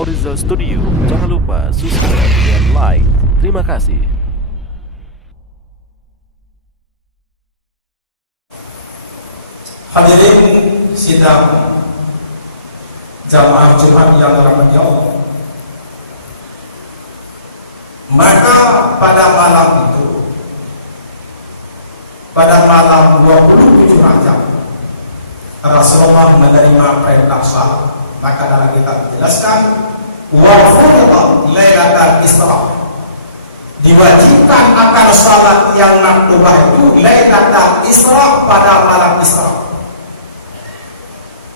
Oriza Studio. Jangan lupa subscribe dan like. Terima kasih. Hadirin sidang jamaah Jumat yang dirahmati Allah. Maka pada malam itu, pada malam 27 Rajab, Rasulullah menerima perintah salat. Maka dalam kitab dijelaskan, wa furida lailatul Isra, diwajibkan akan salat yang maktubah itu lailatul Isra, pada malam Isra.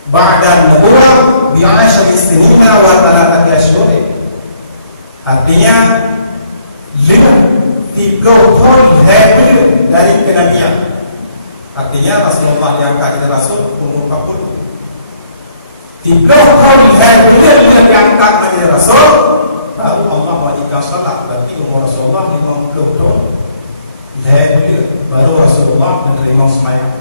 Ba'da nubuwah bi 10 sinina wa 3 ashhur. Artinya 30 tahun lebih dari kenabian. Artinya Rasulullah diangkat jadi Rasul umur 40. 30 tahun lebih diangkat menjadi Rasul, baru Allah wajibkan salat. Berarti umur Rasulullah 50 tahun lebih baru Rasulullah menerima sembahyang.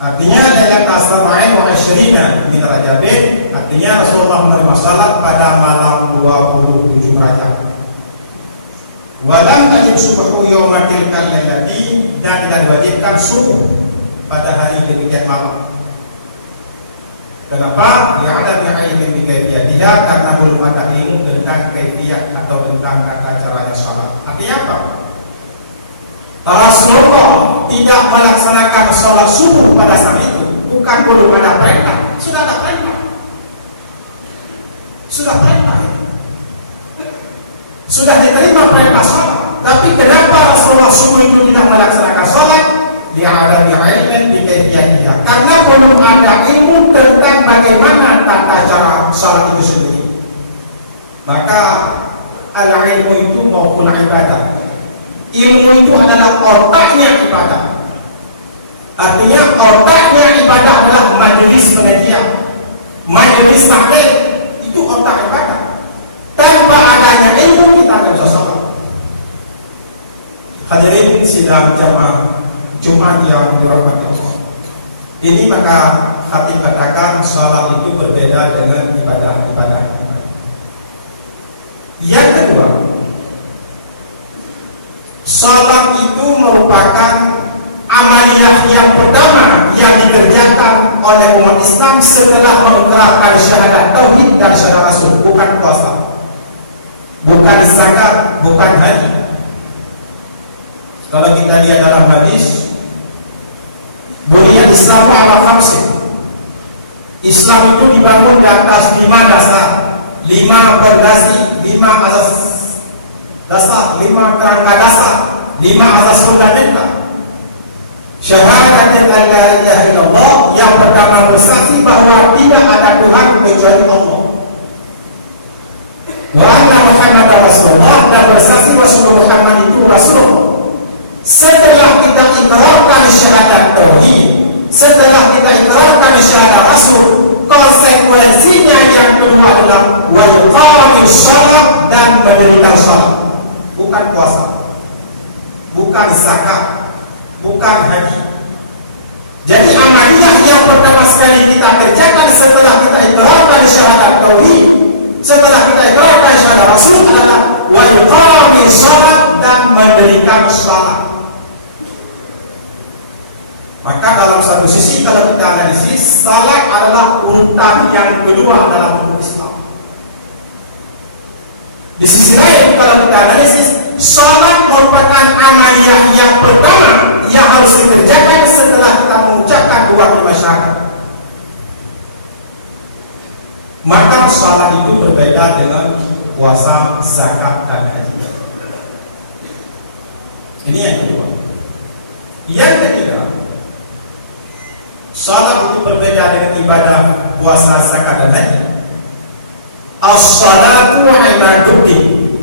Artinya lailatul sab'in wa 'ishrina min Rajabin, artinya Rasulullah menerima salat pada malam 27 Rajab. Walam tajib subuhu yawma tilkal lailati, dan tidak diwajibkan subuh pada hari demikian malam. Kenapa? Li'adami ilmin bi kaifiyatiha, karena belum ada ilmu tentang kaifiyat atau tentang tata caranya salat. Artinya apa? Rasulullah tidak melaksanakan sholat subuh pada saat itu, bukan belum ada perintah, sudah ada perintah, sudah diterima perintah sholat. Tapi kenapa Rasulullah subuh itu tidak melaksanakan sholat? Dia ada di ilmu di kaifiyatnya, karena belum ada ilmu tentang bagaimana tata cara sholat itu sendiri. Maka al-ilmu itu maupun ibadah, ilmu itu adalah otaknya ibadah. Artinya otaknya ibadah adalah majelis pengajian, majelis taklim, itu otak ibadah. Tanpa adanya ilmu kita akan bisa sholat. Hadirin sidang jamaah Jumat yang dirahmati Allah. Ini maka hati katakan sholat itu berbeda dengan ibadah-ibadah. Yang kedua, salat itu merupakan amaliyah yang pertama yang dikerjakan oleh umat Islam setelah mengikrarkan syahadat tauhid dan syahadat Rasul, bukan puasa, bukan zakat, bukan haji. Kalau kita lihat dalam hadis, buniyal Islam ala khamsin, Islam itu dibangun di atas 5 dasar, 5 fondasi, 5 asas dasar, 5 kerangka dasar, 5 asas fundamental. Syahadat la ilaha illallah, yang pertama bersaksi bahwa tidak ada Tuhan kecuali Allah. Wa anna Muhammadar Rasulullah, dan bersaksi bahwa Muhammad itu Rasulullah. Setelah kita ikrarkan syahadat tauhid, setelah kita ikrarkan syahadat Rasul, konsekuensinya yang kedua adalah wa iqamis shalah, dan mendirikan salat. Bukan puasa, bukan zakat, bukan haji. Jadi amaliyah yang pertama sekali kita kerjakan setelah kita ikrarkan syahadat tauhid, setelah kita ikrarkan syahadat Rasul adalah wa iqamis shalah, dan mendirikan salat. Maka dalam satu sisi kalau kita analisis, salat adalah urutan yang kedua dalam hukum Islam. Di sisi lain kalau kita analisis, salat merupakan amaliyah yang pertama yang harus dikerjakan setelah kita mengucapkan 2 kalimat syahadat. Maka salat itu berbeda dengan puasa, zakat, dan haji. Ini yang kedua. Yang ketiga, salat itu berbeda dengan ibadah puasa, zakat, dan haji. As-salatu imaduddin,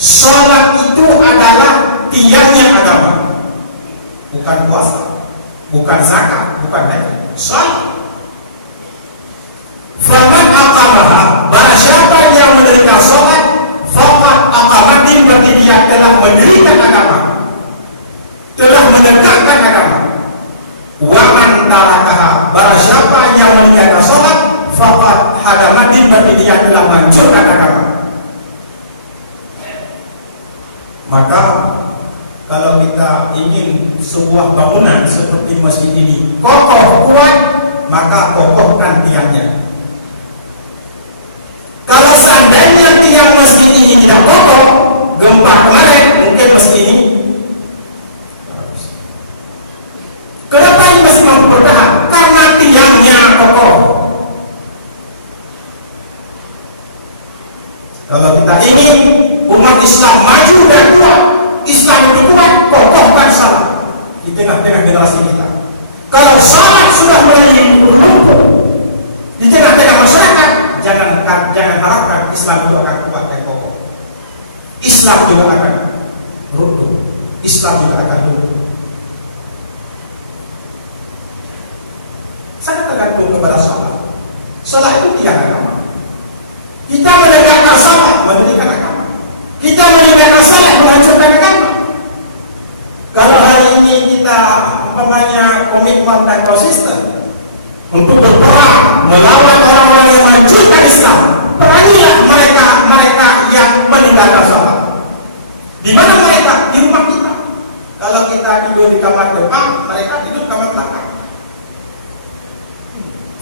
salat itu adalah tiangnya agama, bukan puasa, bukan zakat, bukan haji. Salat. Faman aqamaha, barang siapa yang mendirikan salat, faqad aqamatin, berarti dia telah mendirikan agama, telah menegakkan agama. Wa man tarakaha, barang siapa yang meninggalkan salat, faqad hadamatin, berarti dia menghancurkan agama. Maka kalau kita ingin sebuah bangunan seperti masjid ini kokoh kuat, maka kokohkan tiangnya. Kalau seandainya tiang masjid ini tidak kokoh, gempa kemarin mungkin masjid ini. Kenapa ini masih mampu bertahan? Karena tiangnya kokoh. Kalau kita ingin umat Islam maju dan kuat, Islam itu kuat, kokohkan salat di tengah-tengah generasi kita. Kalau salat sudah mulai runtuh di tengah-tengah masyarakat, jangan harapkan Islam itu akan kuat dan kokoh. Islam juga akan runtuh. Islam juga akan runtuh. Sangat tergantung kepada salat. Salat itu tiang agama. Kita menegakkan salat, mendirikan agama. Kita menegakkan salat, menghancurkan agama. Kalau hari ini kita umpamanya komitmen dan konsisten untuk berperang melawan orang-orang yang menghancurkan Islam, perangilah mereka yang meninggalkan salat. Di mana mereka? Di rumah kita. Kalau kita tidur di kamar depan, mereka tidur di kamar belakang.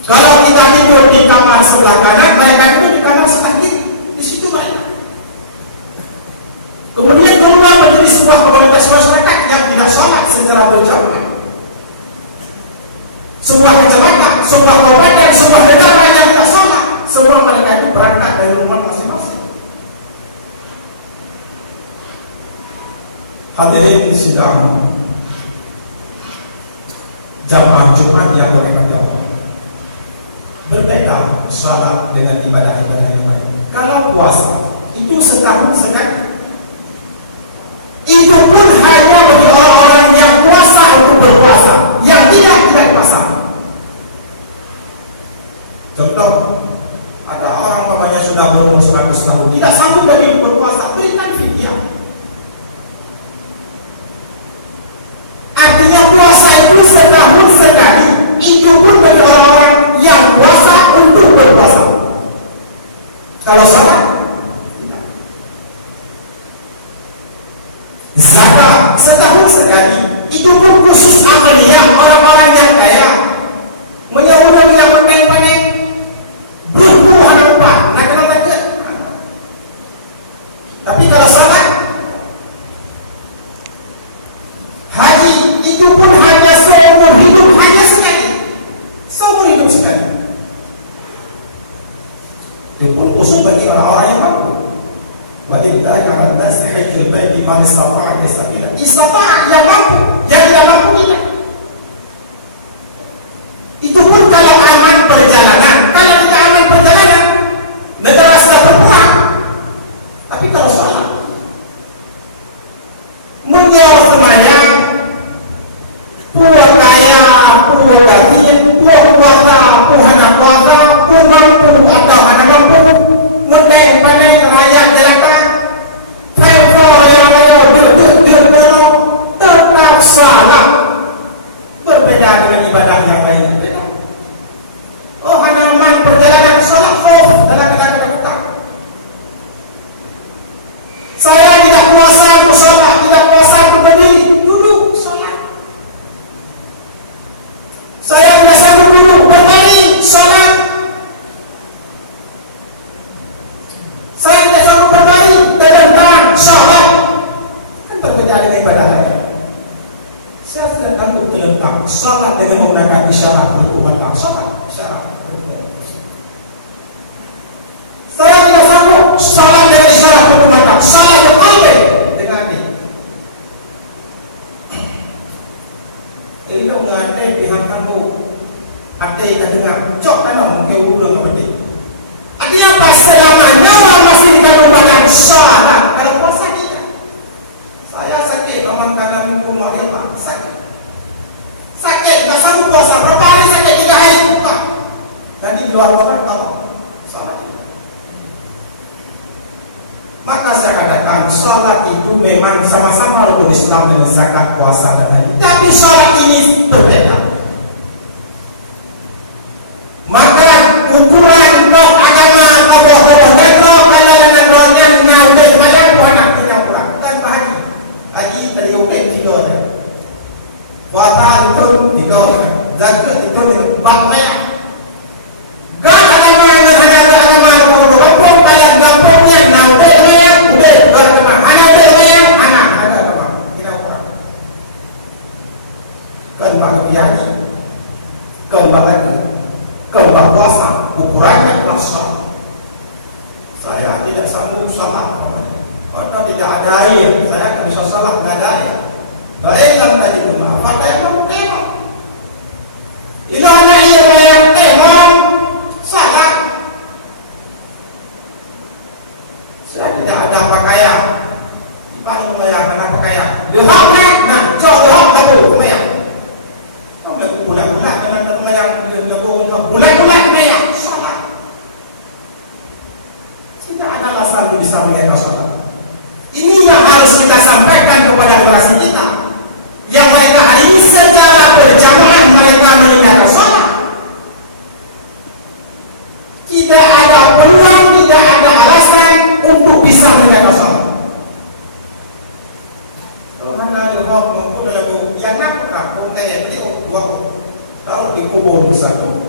Kalau kita tidur di kamar sebelah kanan, mereka tidur di kamar sebelah kiri. Di situ mereka. Kemudian keluar menjadi sebuah komunitas masyarakat yang tidak sholat secara berjamaah. Sebuah kecamatan, sebuah kabupaten, sebuah negara yang tidak sholat. Semua mereka itu berangkat dari rumah masing-masing. Hadirin sidang jamaah Jumat yang berkaitan Allah. Berbeda salat dengan ibadah-ibadah yang lain. Kalau puasa itu setahun sekali. Itu pun hanya bagi orang-orang yang puasa untuk berpuasa, yang tidak puasa. Contoh, ada orang umpamanya sudah berumur 100 tahun, tidak sanggup lagi berpuasa, berikan fidyah. Artinya puasa itu setahun sekali. Itu pun bagi orang-orang yang puasa untuk berpuasa. Kalau salat, tidak. Zakat setahun sekali. Itu pun khusus amaliyah orang-orang yang kaya. Menyambut lagi yang pandai-pandai. Berpuluhan upah, nak kenal lagi. Tapi kalau salat, haji itu pun hanya seumur hidup, hanya sekali. Seumur hidup sekali. Itu pun khusus bagi orang-orang yang mampu. Walillahi 'alan nasi hajjul baiti man istata'a ila sabila. Istata'a yang mampu, yang tidak mampu tidak. Itu pun kalau aman perjalanan. Kalau tidak aman perjalanan, negara sudah berperang. Tapi kalau salat, menyewa semayang, puas kaya, puas gajian, puas puasa, puas anak puasa, puas mampu atau anak mampu, mendek pandai rakyat jelakan, telepon yang lain, tetap salah. Berbeda dengan ibadah yang lain. Berbeda. Oh, hanya aman perjalanan salat, dalam keadaan ketakutan. Saya tidak puasa untuk salat, tidak puasa untuk berdiri, duduk salat. Saya tidak sanggup duduk, berbaring, salat. Saya tidak sanggup berbaring, terlentang, salat. Kan berbeda dengan ibadah lain. Saya tidak sanggup terlentang, salat dengan menggunakan isyarat berkumandang, salat, isyarat berkumandang. Saya tidak sanggup salat dengan isyarat berkumandang, salat yang qalbi dengan hati. Jadi kalau nggak ada dihantar bu, ada yang dengar, cok tanah mungkin ulang apa ni? Artinya apa? Selama nyawa masih di kandung badan, salat. Kalau puasa kita, saya sakit, orang kanan pun mau lihat sakit. Sakit, tak sanggup puasa. Berapa hari sakit? 3 hari buka. Nanti di luar orang tolong salat. Maka saya katakan salat itu memang sama-sama rukun Islam dengan zakat, puasa dan haji. Tapi salat ini berbeda. Maka ukuran agama Allah dan kembang pergi haji, kembang lagi, kembang puasa, ukurannya rasa. Saya tidak sanggup salat, karena tidak ada air. Saya akan bisa salat tidak ada air. Baiklah tadi rumah, apa yang kamu tengok? Ilahnya ia yang tengok salat. Saya tidak ada pakaian. Dipanggil melayang kena pakaian. Dihapkan, nah, jauh dihap tahu melayang. Tahu lagu bulat-bulat dengan melayang, bulat-bulat melayang salat. Tidak ada alasan bisa menjaga salat. Ini yang harus kita sampaikan kepada generasi kita, yang mereka hari ini secara berjamaah mereka menjaga salat. Tidak ada peluang, tidak ada alasan untuk bisa menjaga salat. Karena Allah mengkut lagu yang nak konten beliau dua taruh di kubur satu.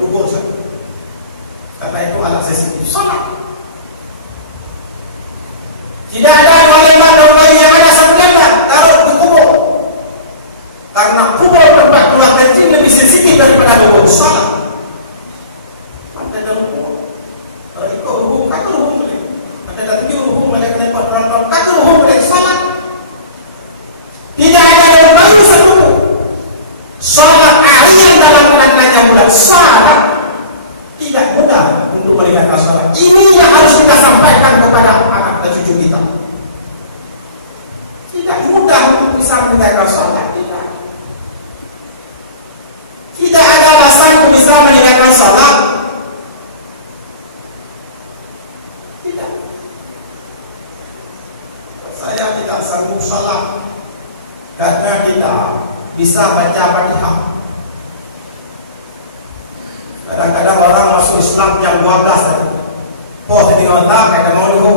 Karena itu alat sensitif salat. Tidak ada dua lembar daun kayu yang ada satu lembar taruh di kubur. Karena kubur tempat keluar kencing lebih sensitif daripada kubur salat. Mantai dalam kubur. Kalau ikut ruhum, kata ruhum boleh. Mantai dalam ruhum, mantai kena ikut ronton, kata ruhum boleh salat. Tidak ada daun kayu satu. Salat air dalam kerangkanya bulan salat. Tidak mudah untuk meninggalkan salat. Ini yang harus kita sampaikan kepada anak dan cucu kita. Tidak mudah untuk bisa meninggalkan salat. Tidak ada alasan untuk bisa meninggalkan salat. Tidak. Saya tidak sanggup salat karena tidak bisa baca Fatihah. Kadang-kadang orang masuk Islam jam 12 tadi. Poh tengok tak kaya mau lu.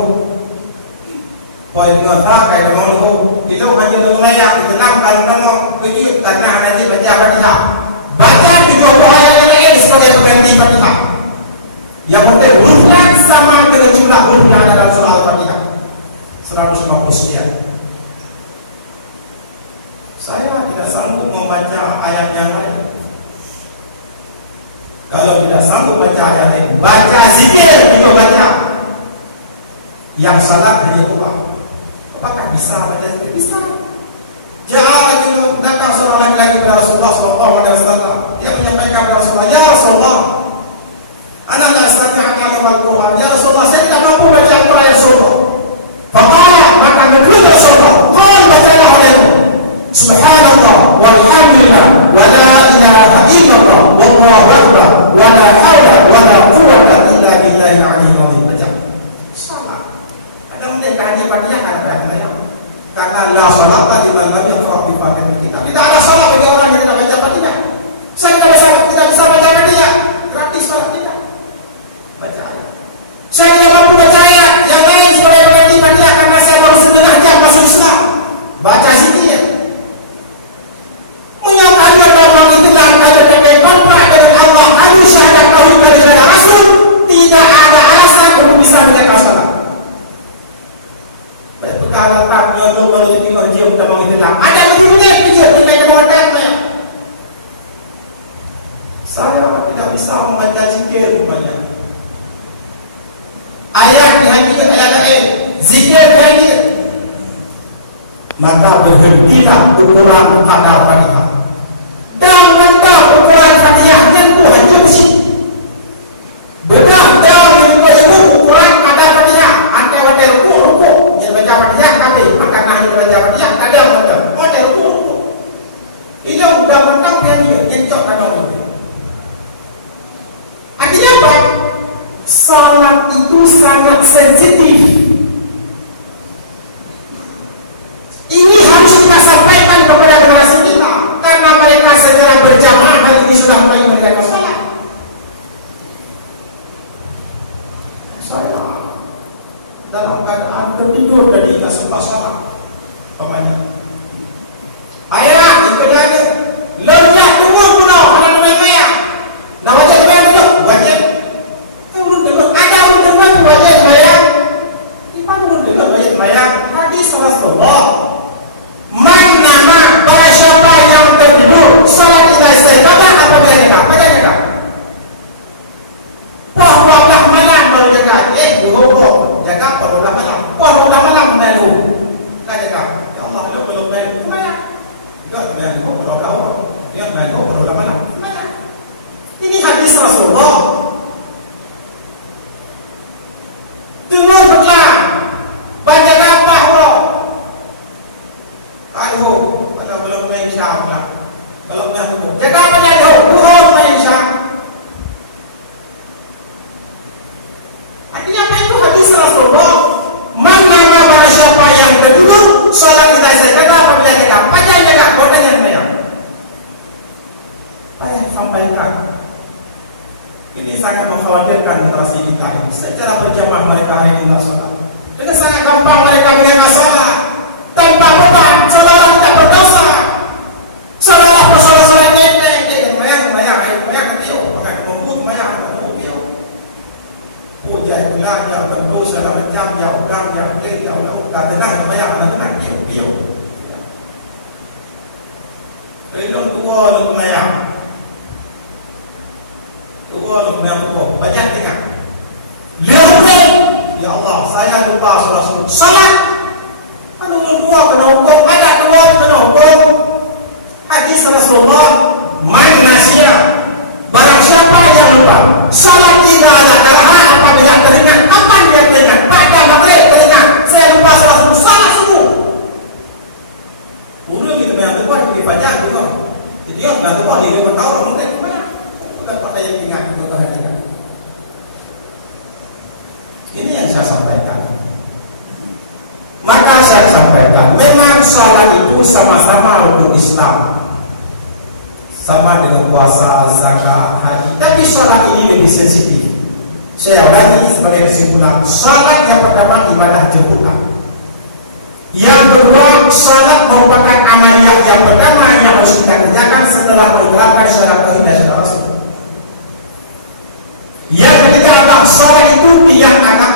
Poh tengok tak kaya mau lu. Bila hanya mengayak dikenamkan tengok begitu karena nanti baca Fatihah. Baca 70 ayat yang lain sebagai pengganti Fatihah. Yang penting hurufnya sama dengan jumlah huruf yang ada dalam surah Al-Fatihah. 150 sekian. Saya tidak sanggup membaca ayat yang lain. Kalau tidak sanggup baca ayat lain, baca zikir juga baca. Yang salat hanya Tuhan. Apakah bisa baca zikir? Bisa. Jangan datang seorang lagi kepada Rasulullah SAW. Dia menyampaikan kepada Rasulullah, ya Rasulullah, ana la astati'u al-Quran. Ya Rasulullah, saya tidak mampu baca Al-Quran ya Rasulullah. Faqala, maka menurut Rasulullah, qul bacalah olehku. Subhanallah walhamdulillah wa la ilaha illallah wallahu akbar wa la haula wa la quwwata illa billahi al-'aliyyil 'azhim. Baca. Salat. Ada mereka hanya Fatihah ada yang karena la salata liman lam yaqra bi Fatihah kitab. Tidak ada salat bagi orang yang tidak baca Fatihah. Saya tidak bisa baca Fatihah. Gratis salat tidak. Baca. Saya tidak mampu baca ayat yang lain sebagai pengganti Fatihah karena saya baru setengah jam masuk Islam. Baca zikir. Menyatakan orang itu dalam keadaan kontrak dengan Allah, harus syahadat tauhid dari syahadat Rasul, tidak ada alasan untuk bisa menjaga salat. Baik perkara taknya lu baru terima dia udah mau hilang. Ada begini dia tidak kemudiannya. Saya tidak bisa membaca zikir rupanya. Ayat dihadir, ayat lain, zikir dihadir. Maka berhentilah ukuran kadar Fatihah. Dan mentah ukuran Fatihah nyentuh hanya besi. Benar dalam ukuran kadar Fatihah. Ante wadah ruku. Yang baca Fatihah tapi makan nahi baca Fatihah tak ada wadah. Wadah ruku. Ia sudah mentang dia nyentuh kadang itu. Artinya apa? Salat itu sangat sensitif. Ini harus kita sampaikan kepada generasi kita, karena mereka secara berjamaah hari ini sudah mulai meninggalkan salat. Saya dalam keadaan tertidur dan tidak sempat salat. Pemanya. Ayah, ikutnya lenyap turun pulau, anak namanya kaya. Nah wajah kaya dulu, wajah. Ada urut dengan wajah kaya. Enggak, yang kau perlu kau, yang kau perlu lama. Ini hadis Rasulullah. Tunggu betul. Baca apa bro? Aduh, kalau belum main syam lah. Kalau dah tu, jaga apa ni aduh? Tuhon main syam. Artinya apa itu hadis Rasulullah? Mana barang siapa yang tertidur, solat kita saya jaga apabila kita panjang jaga, kau tanya saya. Saya sampaikan. Ini sangat mengkhawatirkan generasi kita ini. Secara berjamaah mereka hari ini tidak solat. Dengan sangat gampang mereka mengaku solat tanpa beban, seolah-olah tidak berdosa, seolah-olah bersolat-solat nenek. Mayang ketiup, pakai kemampu mayang ketiup. Oh jai pula yang berdosa dalam macam yang udang, yang pelik, yang udah tenang, mayang tenang tiup. Kedua lu mayang. Pokok banyak tengah. Lihat, ya Allah, saya lupa Rasul. Salat. Anu dua kena hukum, ada dua kena hukum. Hadis Rasulullah, man nasya. Barang siapa yang lupa, salat tidak ada arahan apabila teringat. Kapan dia teringat? Pada maghrib teringat. Saya lupa Rasul. Salat semua. Urang kita yang tua di fajar juga. Jadi yang tua dia bertahu mungkin banyak. Bukan pada yang ingat itu terhadap. Ini yang saya sampaikan. Maka saya sampaikan, memang salat itu sama-sama rukun Islam, sama dengan puasa, zakat, haji. Tapi salat ini lebih sensitif. Saya ulangi sebagai kesimpulan, salat yang pertama ibadah jemputan. Yang kedua, salat merupakan amaliyah yang pertama yang harus kita kerjakan setelah mengikrarkan syahadat tauhid dan syahadat Rasul. Yang ketiga adalah salat itu tiang anak.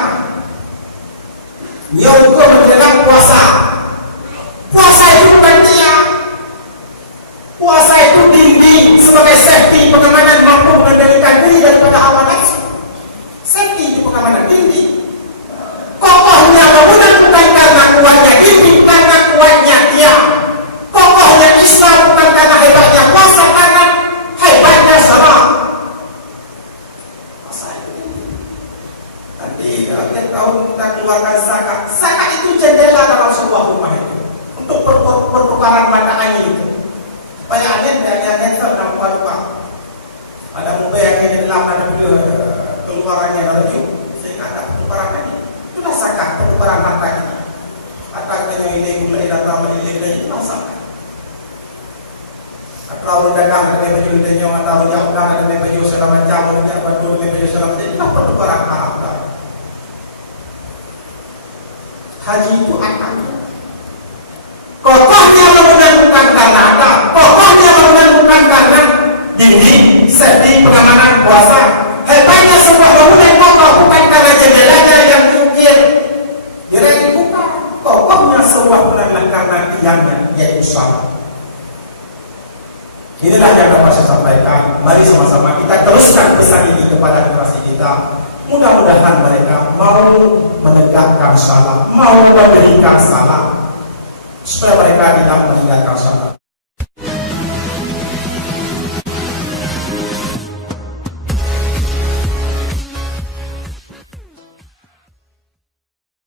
Yang kedua menjelang puasa. Puasa itu bukan tiang. Puasa itu dinding sebagai safety pengamanan mampu mengendalikan diri daripada hawa nafsu. Safety itu pengamanan dinding. Kokohnya bangunan bukan karena kuatnya dinding, karena kuatnya tiang. Kokohnya Islam bukan karena hebatnya puasa, karena hebatnya salat. Akhir tahun kita keluarkan zakat. Zakat itu jendela dalam sebuah rumah itu untuk pertukaran mata angin itu. Supaya angin dalam lupa. Ada mobil yang dalam ada keluarannya ada yuk sehingga ada pertukaran angin. Itulah zakat, pertukaran harta kita. Atau kita yang mulai datang menilai itulah zakat. Atau dagang dengan baju denyong atau yang dagang dengan baju segala macam, dengan baju segala macam, itulah pertukaran harta. Haji itu akalnya. Kokohnya bangunan bukan karena ada, kokohnya bangunan bukan karena dinding, safety, pengamanan puasa. Hebatnya sebuah bangunan kokoh bukan karena jendelanya yang diukir. Jadi bukan. Kokohnya sebuah bangunan karena tiangnya, yaitu salat. Inilah yang dapat saya sampaikan. Mari sama-sama kita teruskan pesan ini kepada generasi kita. Mudah-mudahan mereka mau menegakkan salat, mau mendirikan salat, supaya mereka tidak meninggalkan salat.